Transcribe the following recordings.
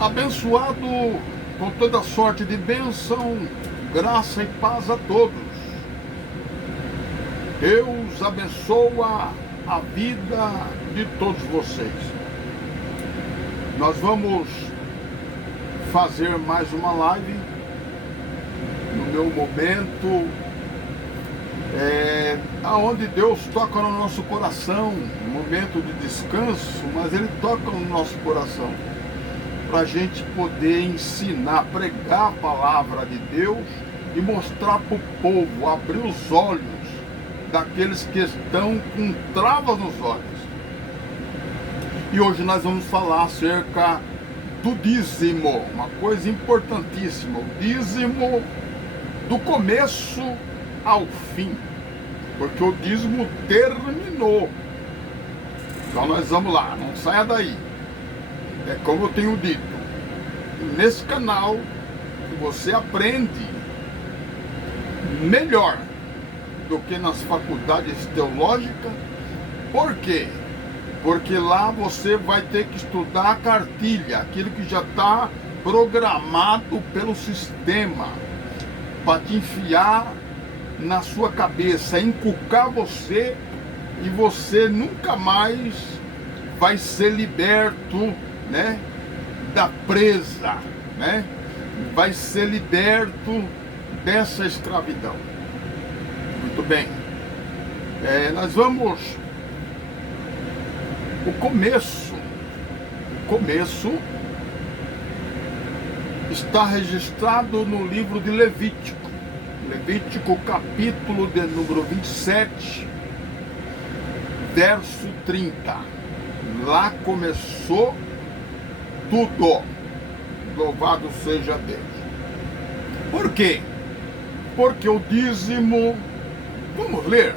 Abençoado com toda sorte de bênção, graça e paz a todos. Deus abençoa a vida de todos vocês. Nós vamos fazer mais uma live no meu momento, aonde Deus toca no nosso coração, um momento de descanso, mas Ele toca no nosso coração, para a gente poder ensinar, pregar a palavra de Deus e mostrar para o povo, abrir os olhos daqueles que estão com travas nos olhos. E hoje nós vamos falar acerca do dízimo, uma coisa importantíssima, o dízimo do começo ao fim, porque o dízimo terminou. Então nós vamos lá, não saia daí. É como eu tenho dito, nesse canal você aprende melhor do que nas faculdades teológicas. Por quê? Porque lá você vai ter que estudar a cartilha, aquilo que já está programado pelo sistema, para te enfiar na sua cabeça, inculcar você, e você nunca mais vai ser liberto, né, da presa, né? Vai ser liberto dessa escravidão. Muito bem. Nós vamos... O começo está registrado no livro de Levítico. Levítico, capítulo de número 27, verso 30. Lá começou tudo. Louvado seja Deus. Por quê? Porque o dízimo... Vamos ler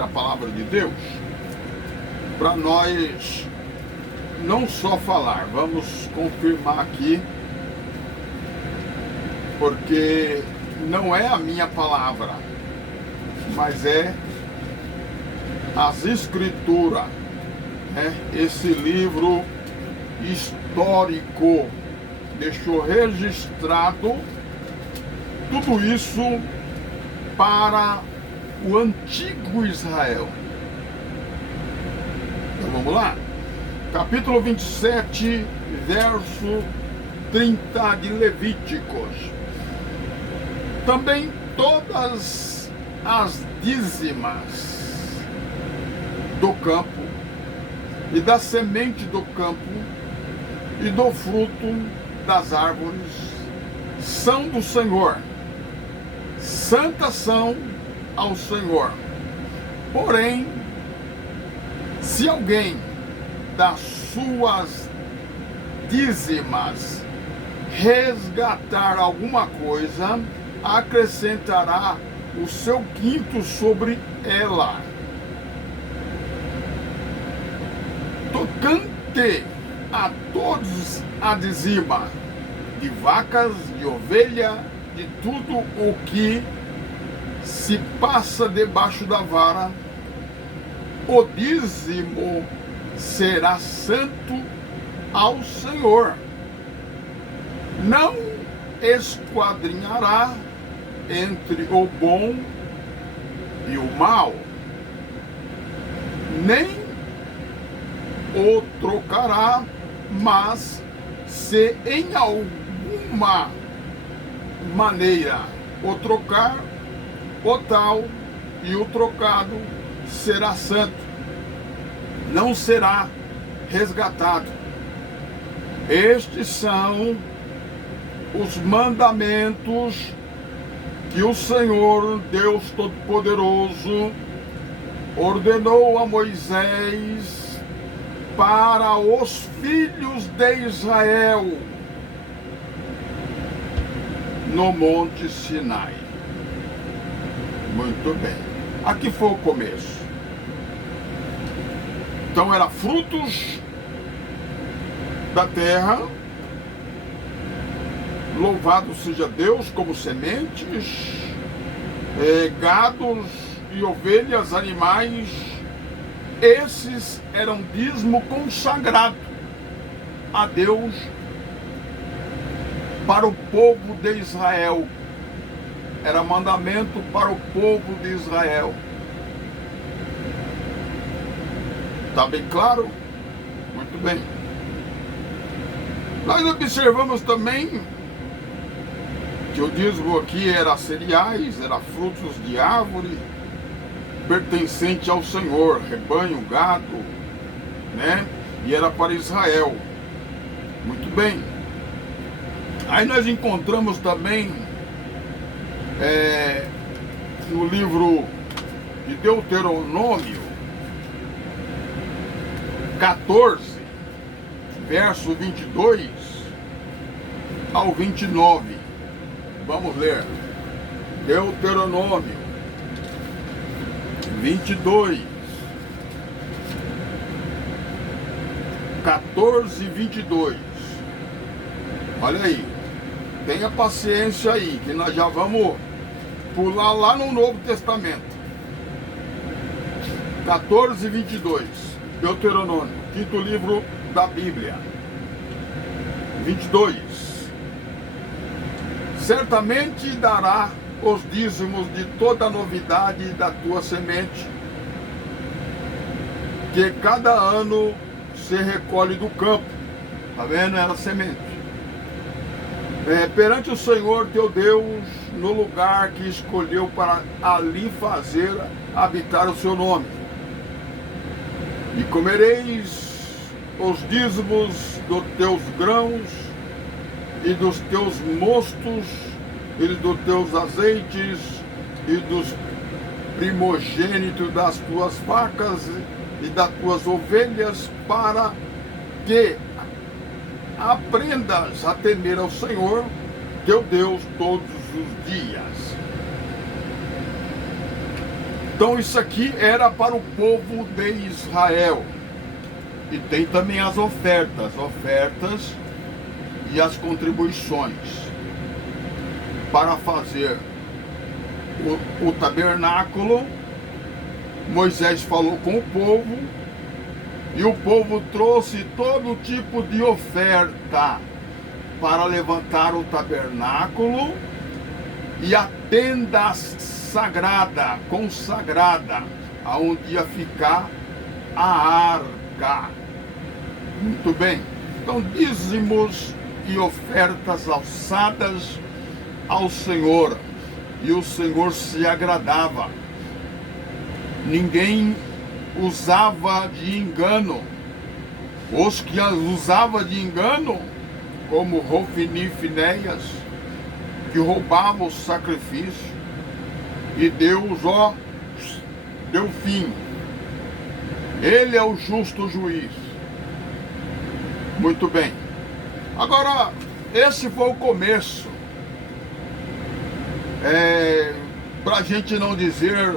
a palavra de Deus, para nós não só falar, vamos confirmar aqui, porque não é a minha palavra, mas é as escrituras, né? Esse livro histórico deixou registrado tudo isso para o antigo Israel. Então vamos lá, capítulo 27, verso 30 de Levíticos. Também todas as dízimas do campo e da semente do campo e do fruto das árvores são do Senhor, santas são ao Senhor. Porém, se alguém das suas dízimas resgatar alguma coisa, acrescentará o seu quinto sobre ela. Tocante a todos a dizima, de vacas, de ovelha, de tudo o que se passa debaixo da vara, o dízimo será santo ao Senhor. Não esquadrinhará entre o bom e o mal, nem o trocará, mas se em alguma maneira o trocar, o tal e o trocado será santo, não será resgatado. Estes são os mandamentos que o Senhor Deus Todo-Poderoso ordenou a Moisés para os filhos de Israel no Monte Sinai. Muito bem. Aqui foi o começo. Então era frutos da terra, louvado seja Deus, como sementes, gados e ovelhas, animais. Esses eram dízimo consagrado a Deus para o povo de Israel. Era mandamento para o povo de Israel. Está bem claro? Muito bem. Nós observamos também que o dízimo aqui era cereais, era frutos de árvore, pertencente ao Senhor, rebanho, gado, né? E era para Israel. Muito bem. Aí nós encontramos também no livro de Deuteronômio 14, verso 22 ao 29. Vamos ler. Deuteronômio 22, 14 e 22. Olha aí. Tenha paciência aí, que nós já vamos pular lá no Novo Testamento. 14 e 22. Deuteronômio, quinto livro da Bíblia. 22. Certamente dará os dízimos de toda a novidade da tua semente, que cada ano se recolhe do campo. Está vendo? Era semente. Perante o Senhor teu Deus, no lugar que escolheu para ali fazer habitar o seu nome. E comereis os dízimos dos teus grãos e dos teus mostos e dos teus azeites e dos primogênitos das tuas vacas e das tuas ovelhas, para que aprendas a temer ao Senhor teu Deus todos os dias. Então isso aqui era para o povo de Israel. E tem também as ofertas e as contribuições para fazer o tabernáculo. Moisés falou com o povo, e o povo trouxe todo tipo de oferta para levantar o tabernáculo e a tenda sagrada, consagrada, aonde ia ficar a arca. Muito bem. Então, dízimos e ofertas alçadas ao Senhor, e o Senhor se agradava. Ninguém usava de engano. Os que usavam de engano, como Hofni e Finéias, que roubavam o sacrifício, e Deus, deu fim. Ele é o justo juiz. Muito bem. Agora, esse foi o começo. Para a gente não dizer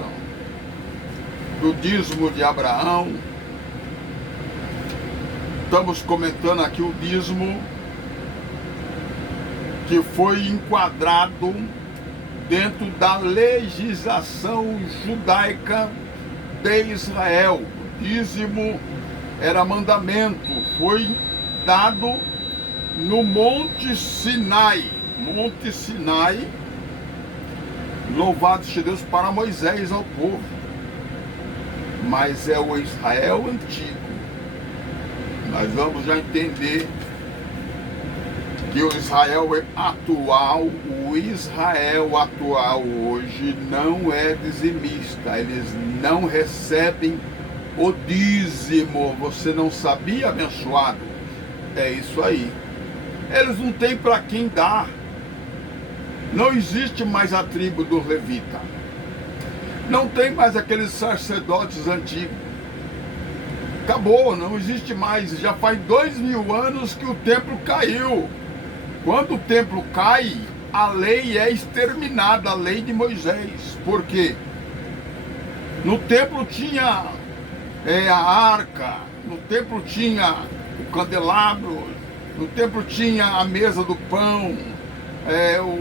do dízimo de Abraão, estamos comentando aqui o dízimo que foi enquadrado dentro da legislação judaica de Israel. O dízimo era mandamento, foi dado no Monte Sinai. Monte Sinai, louvado seja Deus, para Moisés ao povo. Mas é o Israel antigo. Nós vamos já entender que o Israel atual hoje não é dizimista. Eles não recebem o dízimo. Você não sabia, abençoado? É isso aí. Eles não têm para quem dar. Não existe mais a tribo dos levitas. Não tem mais aqueles sacerdotes antigos. Acabou, não existe mais. Já faz 2000 anos que o templo caiu. Quando o templo cai, a lei é exterminada, a lei de Moisés. Por quê? No templo tinha a arca, no templo tinha o candelabro, no templo tinha a mesa do pão,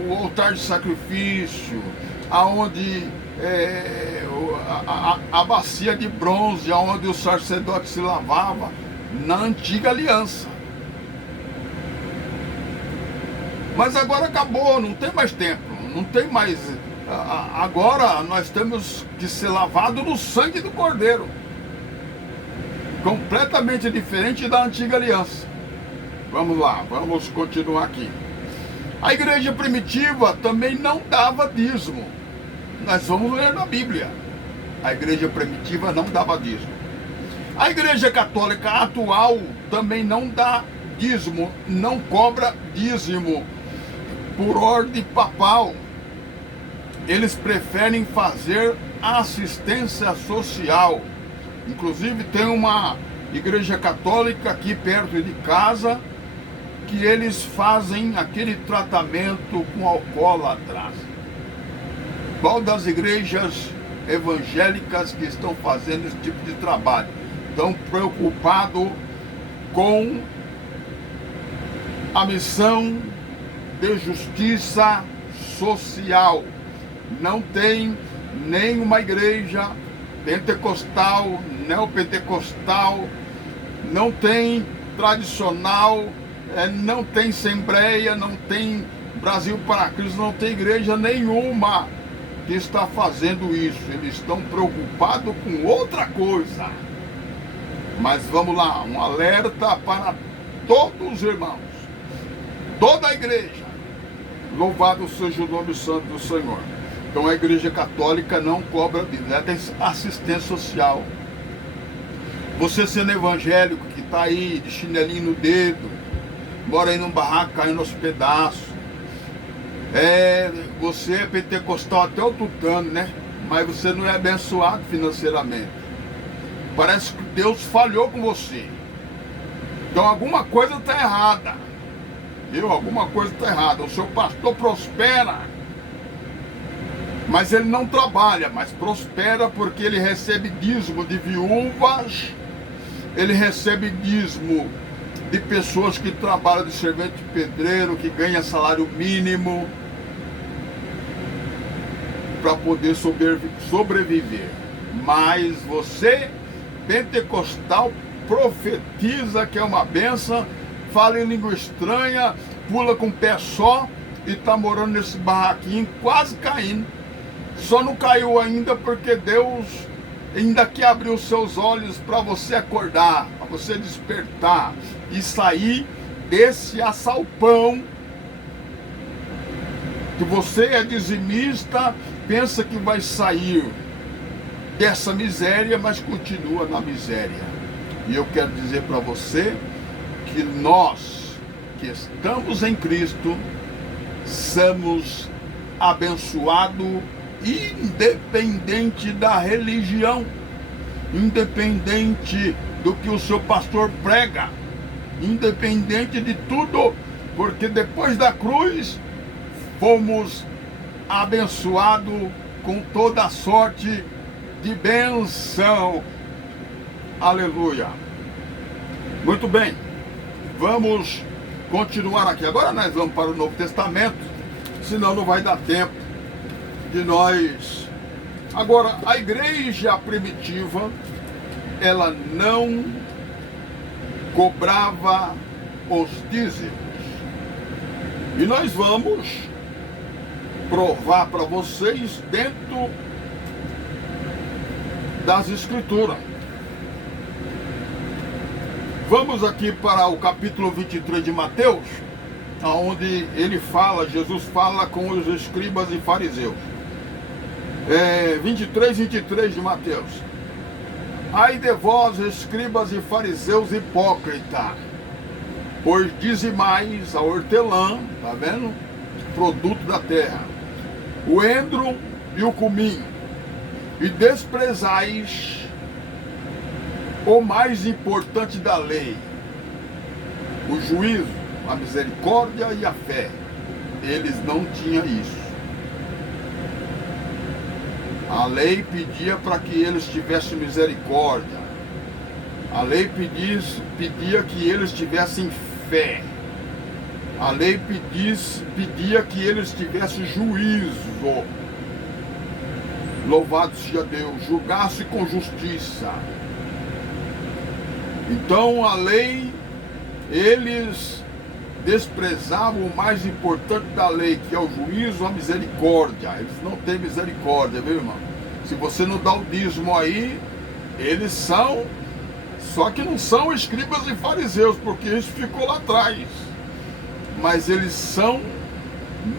o altar de sacrifício, aonde a bacia de bronze, onde o sacerdote se lavava na antiga aliança. Mas agora acabou, não tem mais tempo, não tem mais. Agora nós temos que ser lavados no sangue do Cordeiro. Completamente diferente da antiga aliança. Vamos lá, vamos continuar aqui. A igreja primitiva também não dava dízimo. Nós vamos ler na Bíblia. A igreja primitiva não dava dízimo. A igreja católica atual também não dá dízimo, não cobra dízimo por ordem papal. Eles preferem fazer assistência social. Inclusive tem uma igreja católica aqui perto de casa que eles fazem aquele tratamento com alcoólatras. Qual das igrejas evangélicas que estão fazendo esse tipo de trabalho? Estão preocupados com a missão de justiça social. Não tem nenhuma igreja pentecostal, neopentecostal, não tem tradicional, não tem Assembleia, não tem Brasil para Cristo, não tem igreja nenhuma que está fazendo isso. Eles estão preocupados com outra coisa. Mas vamos lá, um alerta para todos os irmãos, toda a igreja. Louvado seja o nome santo do Senhor. Então a igreja católica não cobra dízimo, ela tem assistência social. Você sendo evangélico que está aí de chinelinho no dedo, mora aí num barraco caindo aos pedaços, você é pentecostal até o tutano, né? Mas você não é abençoado financeiramente. Parece que Deus falhou com você. Então alguma coisa está errada. Viu? Alguma coisa está errada. O seu pastor prospera, mas ele não trabalha, mas prospera porque ele recebe dízimo de viúvas, ele recebe dízimo de pessoas que trabalham de servente de pedreiro, que ganha salário mínimo para poder sobreviver. Mas você, pentecostal, profetiza que é uma bênção, fala em língua estranha, pula com o pé só e está morando nesse barraquinho, quase caindo. Só não caiu ainda porque Deus ainda quer abrir os seus olhos para você acordar, para você despertar e sair desse assalpão que você é dizimista, pensa que vai sair dessa miséria, mas continua na miséria. E eu quero dizer para você que nós que estamos em Cristo somos abençoados, independente da religião, independente do que o seu pastor prega, independente de tudo, porque depois da cruz fomos abençoados com toda sorte de bênção. Aleluia. Muito bem, vamos continuar aqui. Agora nós vamos para o Novo Testamento, senão não vai dar tempo de nós. Agora, a igreja primitiva, ela não cobrava os dízimos. E nós vamos provar para vocês dentro das Escrituras. Vamos aqui para o capítulo 23 de Mateus, onde ele fala, Jesus fala com os escribas e fariseus. 23 de Mateus. Ai de vós, escribas e fariseus hipócritas, pois dizimais a hortelã, tá vendo? Produto da terra, o endro e o cominho, e desprezais o mais importante da lei, o juízo, a misericórdia e a fé. Eles não tinham isso. A lei pedia para que eles tivessem misericórdia. A lei pedia que eles tivessem fé. A lei pedia que eles tivessem juízo. Louvado seja Deus, julgasse com justiça. Então a lei, eles desprezavam o mais importante da lei, que é o juízo, a misericórdia. Eles não têm misericórdia, viu, irmão? Se você não dá o dízimo aí, eles são, só que não são escribas e fariseus, porque isso ficou lá atrás. Mas eles são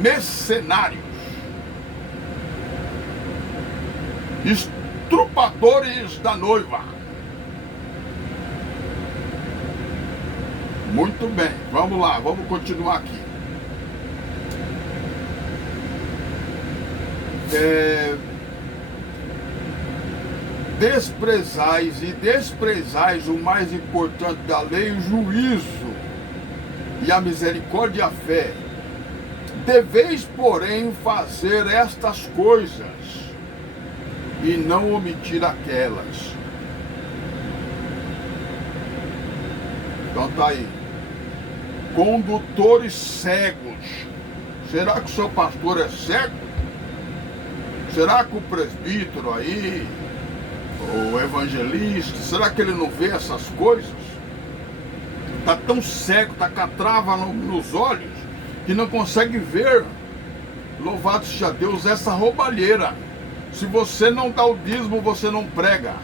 mercenários, estrupadores da noiva. Muito bem, vamos lá, vamos continuar aqui. Desprezais o mais importante da lei, o juízo e a misericórdia e a fé. Deveis, porém, fazer estas coisas e não omitir aquelas. Então tá aí. Condutores cegos. Será que o seu pastor é cego? Será que o presbítero aí, o evangelista, será que ele não vê essas coisas? Está tão cego, está com a trava nos olhos, que não consegue ver, louvado seja Deus, essa roubalheira. Se você não dá o dízimo, você não prega.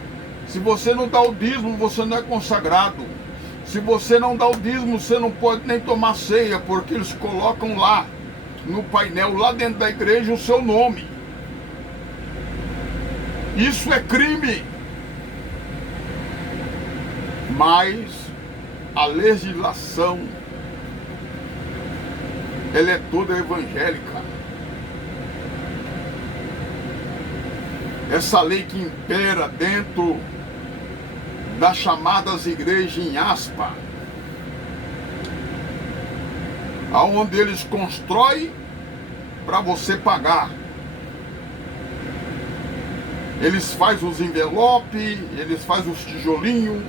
Se você não dá o dízimo, você não é consagrado. Se você não dá o dízimo, você não pode nem tomar ceia, porque eles colocam lá, no painel, lá dentro da igreja, o seu nome. Isso é crime. Mas a legislação, ela é toda evangélica. Essa lei que impera dentro das chamadas igrejas em aspa, aonde eles constroem para você pagar. Eles fazem os envelopes, eles fazem os tijolinhos,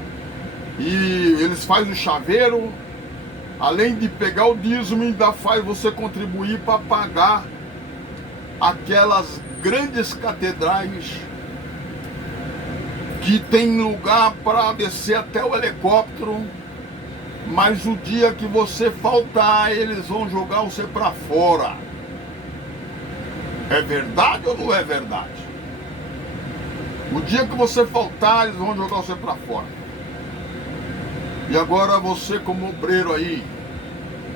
e eles fazem o chaveiro, além de pegar o dízimo, ainda faz você contribuir para pagar aquelas grandes catedrais que tem lugar para descer até o helicóptero, mas o dia que você faltar, eles vão jogar você para fora. É verdade ou não é verdade? O dia que você faltar, eles vão jogar você para fora. E agora você, como obreiro aí,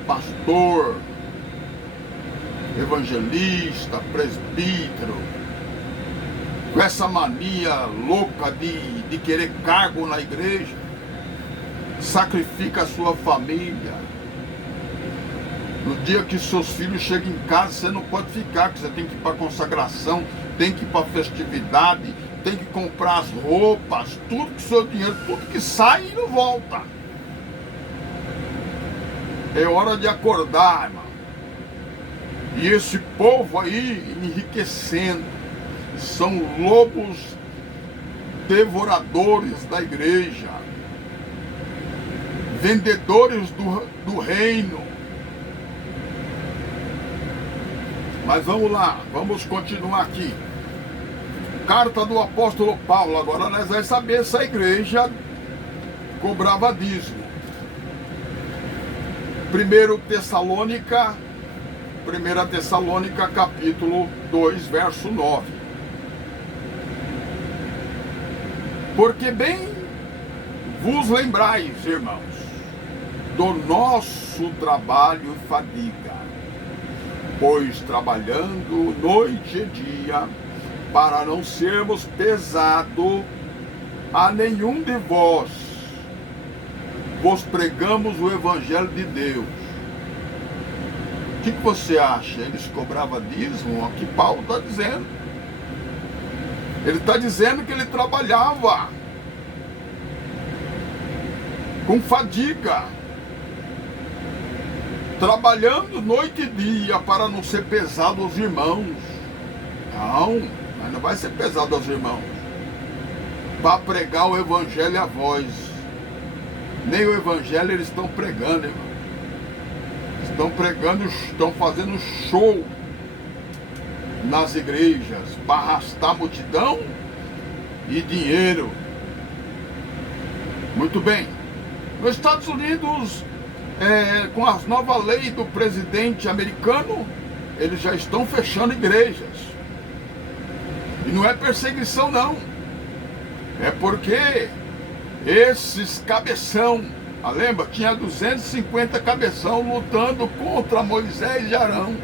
pastor, evangelista, presbítero, com essa mania louca de querer cargo na igreja, sacrifica a sua família. No dia que seus filhos chegam em casa, você não pode ficar, porque você tem que ir para a consagração, tem que ir para a festividade, tem que comprar as roupas, tudo que seu dinheiro, tudo que sai e não volta. É hora de acordar, irmão. E esse povo aí enriquecendo, são lobos devoradores da igreja, vendedores do reino. Mas vamos lá, vamos continuar aqui. Carta do apóstolo Paulo. Agora nós vamos saber se a igreja cobrava dízimo. 1 Tessalônica capítulo 2, verso 9. Porque bem vos lembrais, irmãos, do nosso trabalho e fadiga, pois trabalhando noite e dia, para não sermos pesado a nenhum de vós, vos pregamos o evangelho de Deus. O que você acha? Eles cobravam dízimo? O que Paulo está dizendo? Ele está dizendo que ele trabalhava com fadiga, trabalhando noite e dia para não ser pesado aos irmãos. Não, mas não vai ser pesado aos irmãos. Para pregar o evangelho a voz. Nem o evangelho eles estão pregando, irmão. Estão pregando, estão fazendo show nas igrejas para arrastar multidão e dinheiro. Muito bem. Nos Estados Unidos, com as novas leis do presidente americano, eles já estão fechando igrejas. E não é perseguição não, é porque esses cabeção, lembra, tinha 250 cabeção lutando contra Moisés e Arão.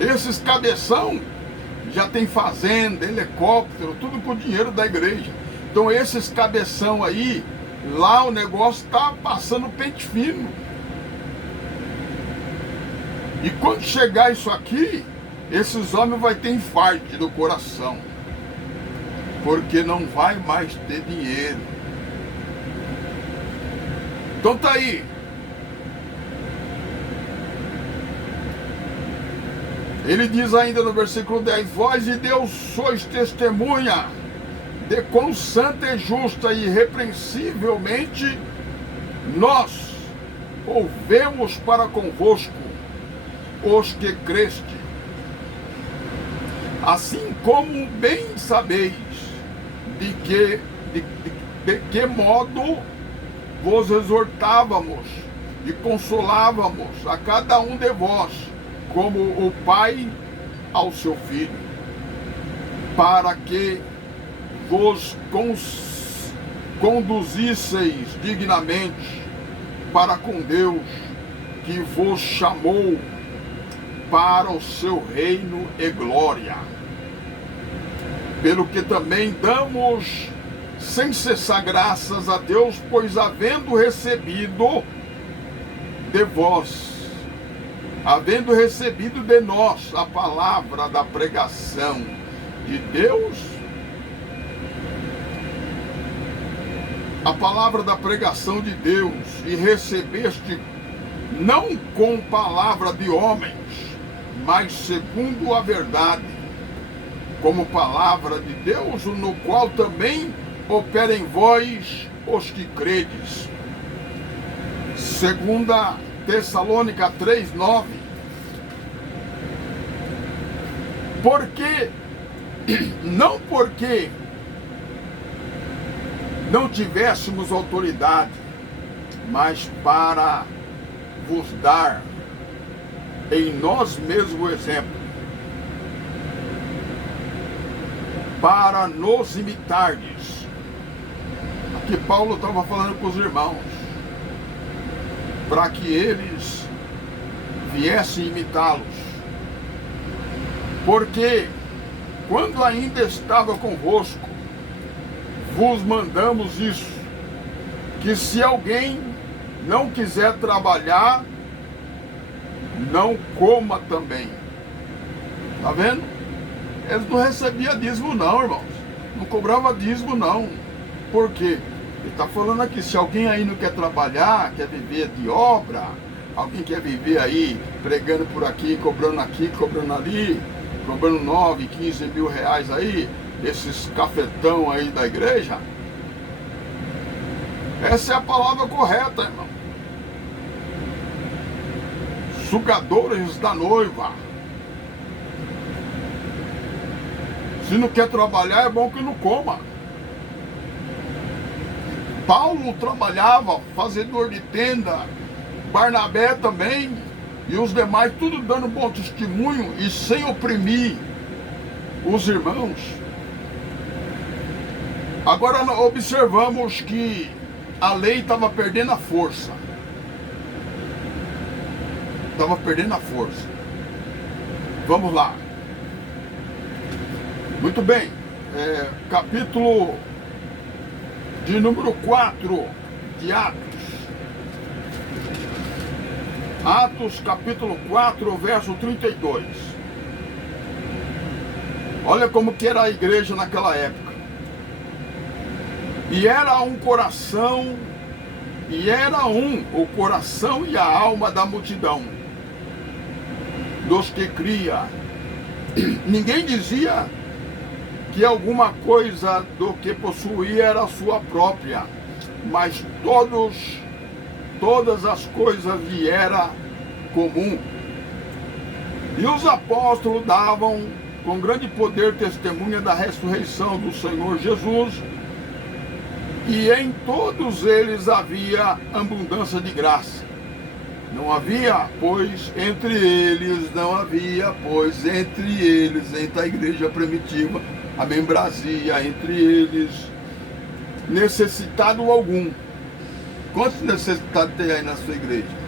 Esses cabeção já tem fazenda, helicóptero, tudo com o dinheiro da igreja. Então esses cabeção aí, lá o negócio está passando pente fino. E quando chegar isso aqui, esses homens vão ter infarto do coração, porque não vai mais ter dinheiro. Então tá aí. Ele diz ainda no versículo 10, vós de Deus sois testemunha de quão santa e justa e irrepreensivelmente nós ouvemos para convosco os que creste. Assim como bem sabeis de que modo vos exortávamos e consolávamos a cada um de vós, como o pai ao seu filho, para que vos conduzisseis dignamente para com Deus, que vos chamou para o seu reino e glória. Pelo que também damos sem cessar graças a Deus, pois havendo recebido de vós, havendo recebido de nós a palavra da pregação de Deus, a palavra da pregação de Deus, e recebeste não com palavra de homens, mas segundo a verdade, como palavra de Deus, no qual também opera em vós os que credes. Segunda Tessalônica 3:9. Porque não tivéssemos autoridade, mas para vos dar em nós mesmo o exemplo, para nos imitardes. Aqui Paulo estava falando com os irmãos, para que eles viessem imitá-los. Porque quando ainda estava convosco, vos mandamos isso, que se alguém não quiser trabalhar, não coma também. Tá vendo? Eles não recebiam dízimo não, irmãos. Não cobrava dízimo não. Por quê? Ele está falando aqui, se alguém aí não quer trabalhar, quer viver de obra, alguém quer viver aí pregando por aqui, cobrando ali, cobrando 9, 15 mil reais aí, esses cafetão aí da igreja, essa é a palavra correta, irmão. Sugadores da noiva. Se não quer trabalhar, é bom que não coma. Paulo trabalhava, fazedor de tenda, Barnabé também, e os demais, tudo dando bom testemunho e sem oprimir os irmãos. Agora observamos que a lei estava perdendo a força. Estava perdendo a força. Vamos lá. Muito bem. Capítulo de número 4 de Atos. Atos capítulo 4, verso 32. Olha como que era a igreja naquela época. E era o coração e a alma da multidão, dos que cria. Ninguém dizia que alguma coisa do que possuía era sua própria, mas todas as coisas lhe era comum. E os apóstolos davam com grande poder testemunha da ressurreição do Senhor Jesus, e em todos eles havia abundância de graça. Não havia, pois, entre eles, entre a igreja primitiva, a membrazia, entre eles, necessitado algum. Quantos necessitados tem aí na sua igreja?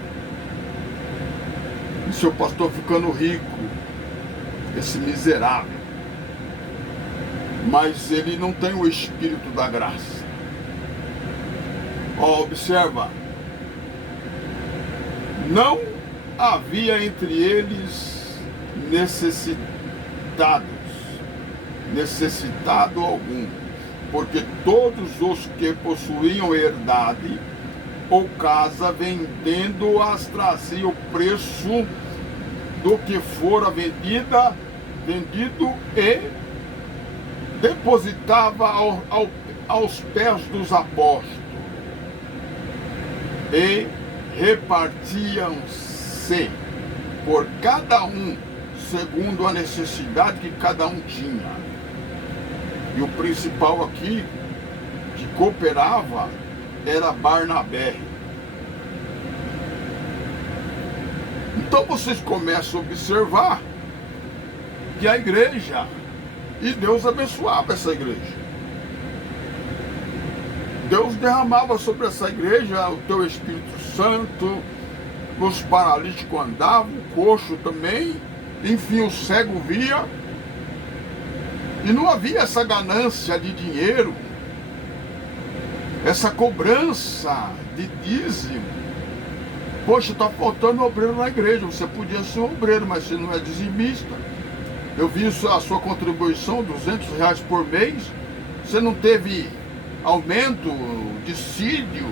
E seu pastor ficando rico, esse miserável. Mas ele não tem o espírito da graça. Ó, observa. Não havia entre eles necessitado algum, porque todos os que possuíam herdade ou casa, vendendo-as, traziam o preço do que fora vendido e depositava aos pés dos apóstolos, e repartiam-se por cada um segundo a necessidade que cada um tinha. E o principal aqui que cooperava era Barnabé. Então vocês começam a observar que a igreja, e Deus abençoava essa igreja. Deus derramava sobre essa igreja o teu Espírito Santo, os paralíticos andavam, o coxo também, enfim, o cego via. E não havia essa ganância de dinheiro, essa cobrança de dízimo. Poxa, está faltando obreiro na igreja. Você podia ser obreiro, mas você não é dizimista. Eu vi a sua contribuição, R$200 por mês. Você não teve aumento, dissídio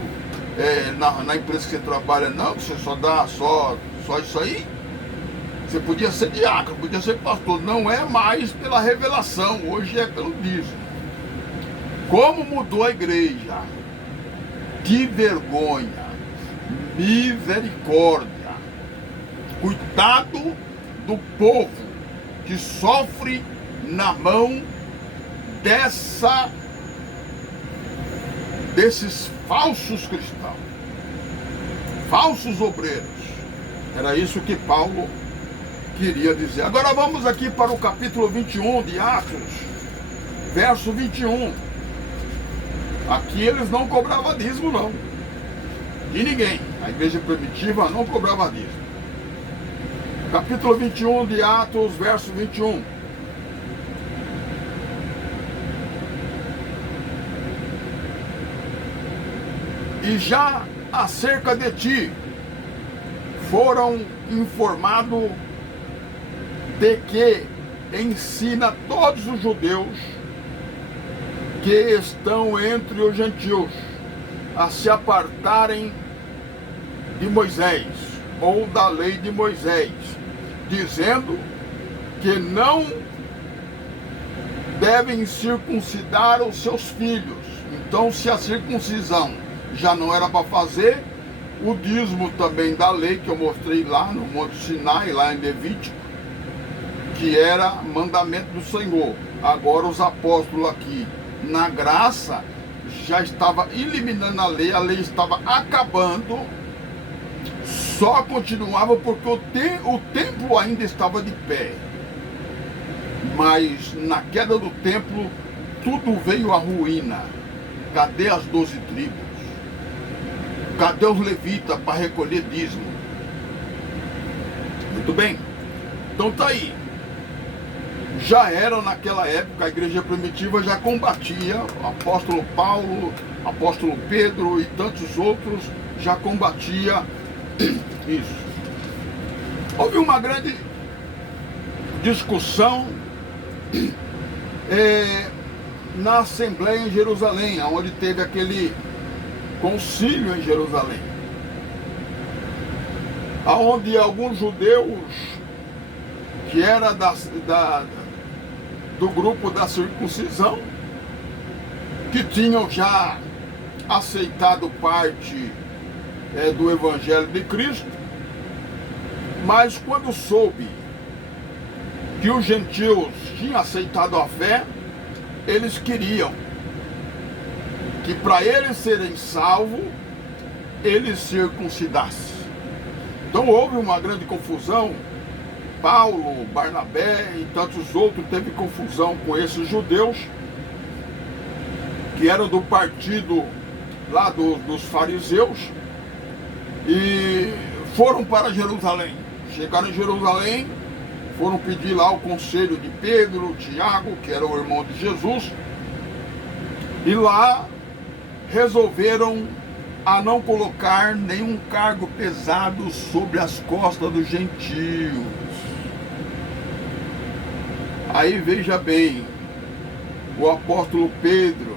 na empresa que você trabalha, não. Você só dá só isso aí. Você podia ser diácono, podia ser pastor. Não é mais pela revelação, hoje é pelo dízimo. Como mudou a igreja? Que vergonha! Misericórdia! Cuidado do povo que sofre na mão desses falsos cristãos, falsos obreiros. Era isso que Paulo queria dizer. Agora vamos aqui para o capítulo 21 de Atos, verso 21. Aqui eles não cobravam dízimo, não. De ninguém. A igreja primitiva não cobrava dízimo. Capítulo 21 de Atos, verso 21. E já acerca de ti foram informados de que ensina todos os judeus que estão entre os gentios a se apartarem de Moisés, ou da lei de Moisés, dizendo que não devem circuncidar os seus filhos. Então, se a circuncisão já não era para fazer, o dízimo também da lei, que eu mostrei lá no Monte Sinai, lá em Levítico, que era mandamento do Senhor. Agora os apóstolos aqui, na graça, já estava eliminando a lei estava acabando, só continuava porque o templo ainda estava de pé. Mas na queda do templo, tudo veio à ruína. Cadê as 12 tribos? Cadê os levitas para recolher dízimo? Muito bem. Então tá aí. Já era naquela época, a igreja primitiva já combatia, o apóstolo Paulo, apóstolo Pedro e tantos outros já combatia isso. Houve uma grande discussão na Assembleia em Jerusalém, onde teve aquele concílio em Jerusalém, onde alguns judeus que era do grupo da circuncisão, que tinham já aceitado parte do Evangelho de Cristo, mas quando soube que os gentios tinham aceitado a fé, eles queriam que para eles serem salvos, eles circuncidassem. Então houve uma grande confusão. Paulo, Barnabé e tantos outros teve confusão com esses judeus que eram do partido lá dos fariseus e foram para Jerusalém. Chegaram em Jerusalém, foram pedir lá o conselho de Pedro, Tiago, que era o irmão de Jesus, e lá resolveram a não colocar nenhum cargo pesado sobre as costas dos gentios. Aí veja bem, o apóstolo Pedro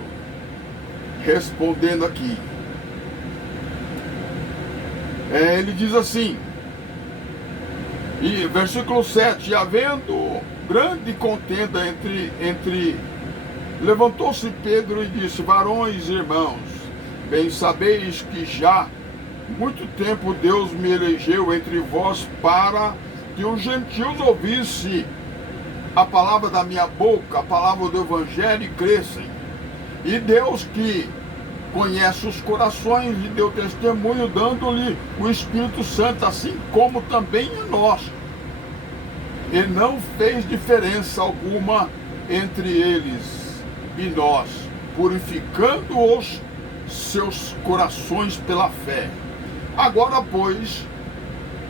respondendo aqui. Ele diz assim, e versículo 7, havendo grande contenda levantou-se Pedro e disse, varões e irmãos, bem sabeis que já muito tempo Deus me elegeu entre vós para que os gentios ouvissem a palavra da minha boca, a palavra do evangelho, e crescem. E Deus que conhece os corações e deu testemunho, dando-lhe o Espírito Santo, assim como também a nós. E não fez diferença alguma entre eles e nós, purificando os seus corações pela fé. Agora, pois,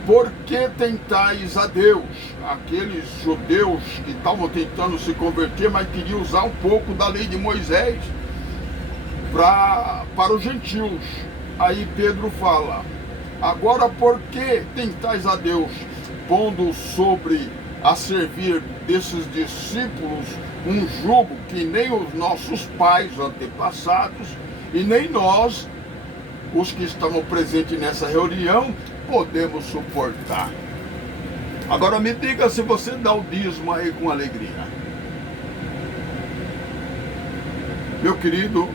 por que tentais a Deus? Aqueles judeus que estavam tentando se converter, mas queriam usar um pouco da lei de Moisés para os gentios. Aí Pedro fala, agora por que tentais a Deus, pondo sobre a servir desses discípulos um jugo que nem os nossos pais antepassados e nem nós, os que estavam presentes nessa reunião, podemos suportar. Agora me diga se você dá o dízimo aí com alegria. Meu querido,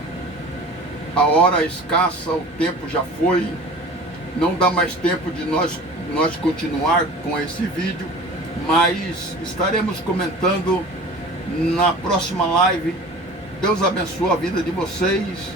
a hora é escassa, o tempo já foi, não dá mais tempo de nós continuar com esse vídeo, mas estaremos comentando na próxima live. Deus abençoe a vida de vocês.